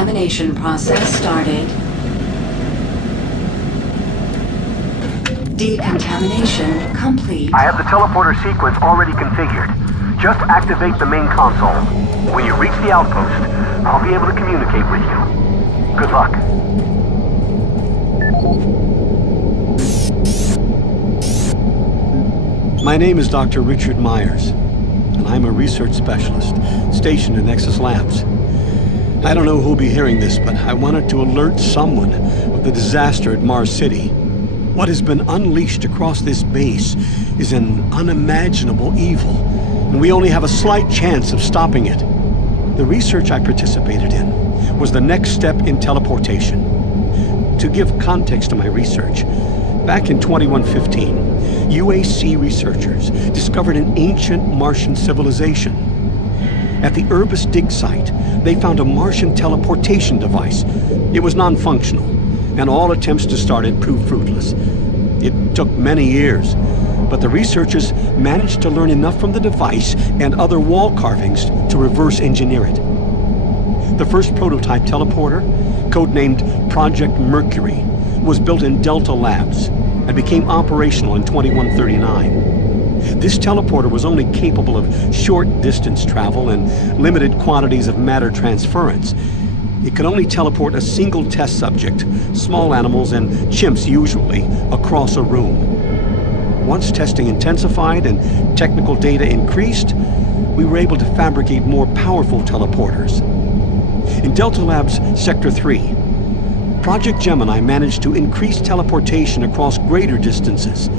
Decontamination process started. Decontamination complete. I have the teleporter sequence already configured. Just activate the main console. When you reach the outpost, I'll be able to communicate with you. Good luck. My name is Dr. Richard Myers, and I'm a research specialist stationed in Nexus Labs. I don't know who'll be hearing this, but I wanted to alert someone of the disaster at Mars City. What has been unleashed across this base is an unimaginable evil, and we only have a slight chance of stopping it. The research I participated in was the next step in teleportation. To give context to my research, back in 2115, UAC researchers discovered an ancient Martian civilization. At the Urbis dig site, they found a Martian teleportation device. It was non-functional, and all attempts to start it proved fruitless. It took many years, but the researchers managed to learn enough from the device and other wall carvings to reverse engineer it. The first prototype teleporter, codenamed Project Mercury, was built in Delta Labs and became operational in 2139. This teleporter was only capable of short distance travel and limited quantities of matter transference. It could only teleport a single test subject, small animals and chimps usually, across a room. Once testing intensified and technical data increased, we were able to fabricate more powerful teleporters. In Delta Labs Sector 3, Project Gemini managed to increase teleportation across greater distances.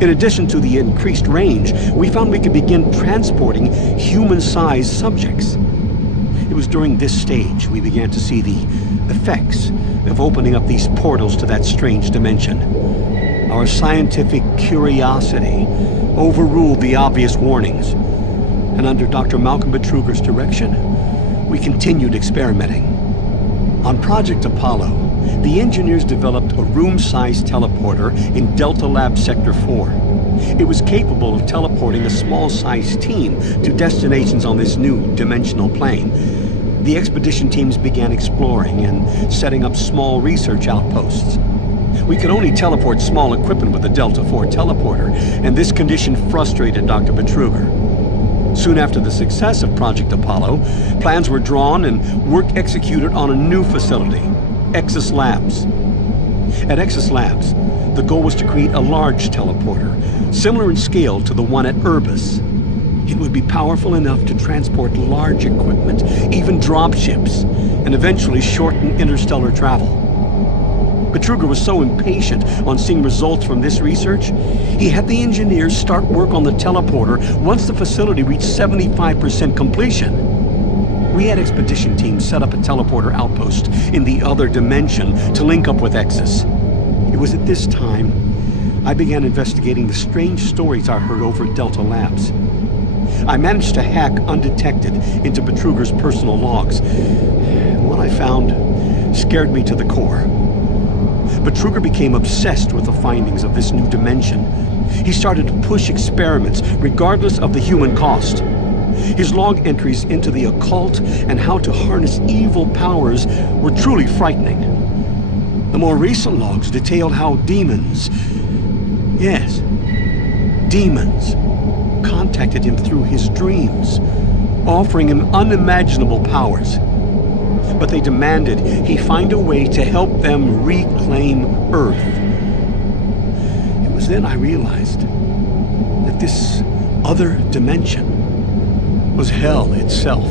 In addition to the increased range, we found we could begin transporting human-sized subjects. It was during this stage we began to see the effects of opening up these portals to that strange dimension. Our scientific curiosity overruled the obvious warnings, and under Dr. Malcolm Betruger's direction, we continued experimenting. On Project Apollo, the engineers developed a room-sized teleporter in Delta Lab Sector 4. It was capable of teleporting a small-sized team to destinations on this new dimensional plane. The expedition teams began exploring and setting up small research outposts. We could only teleport small equipment with the Delta 4 teleporter, and this condition frustrated Dr. Betruger. Soon after the success of Project Apollo, plans were drawn and work executed on a new facility, Exus Labs. At Exus Labs, the goal was to create a large teleporter, similar in scale to the one at Urbis. It would be powerful enough to transport large equipment, even dropships, and eventually shorten interstellar travel. Betruger was so impatient on seeing results from this research, he had the engineers start work on the teleporter once the facility reached 75% completion. We had expedition teams set up a teleporter outpost in the other dimension to link up with Exus. It was at this time I began investigating the strange stories I heard over at Delta Labs. I managed to hack undetected into Betruger's personal logs. What I found scared me to the core. Betruger became obsessed with the findings of this new dimension. He started to push experiments regardless of the human cost. His log entries into the occult and how to harness evil powers were truly frightening. The more recent logs detailed how demons, yes, demons, contacted him through his dreams, offering him unimaginable powers. But they demanded he find a way to help them reclaim Earth. It was then I realized that this other dimension was hell itself.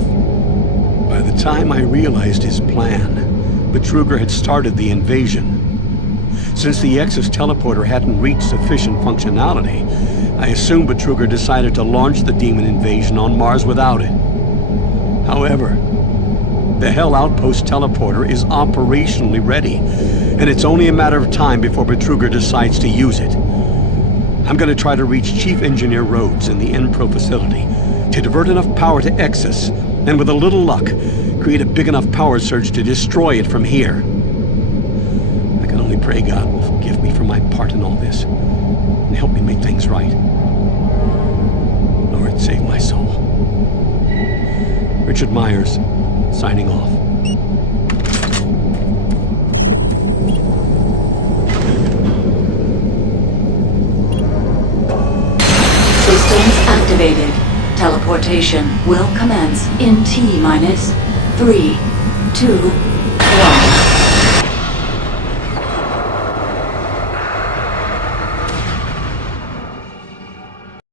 By the time I realized his plan, Betruger had started the invasion. Since the Exus teleporter hadn't reached sufficient functionality, I assumed Betruger decided to launch the demon invasion on Mars without it. However, the Hell Outpost teleporter is operationally ready, and it's only a matter of time before Betruger decides to use it. I'm going to try to reach Chief Engineer Rhodes in the Enpro facility to divert enough power to Exus, and with a little luck, create a big enough power surge to destroy it from here. I can only pray God will forgive me for my part in all this, and help me make things right. Lord, save my soul. Richard Myers, signing off. Teleportation will commence in T-minus 3, 2, 1.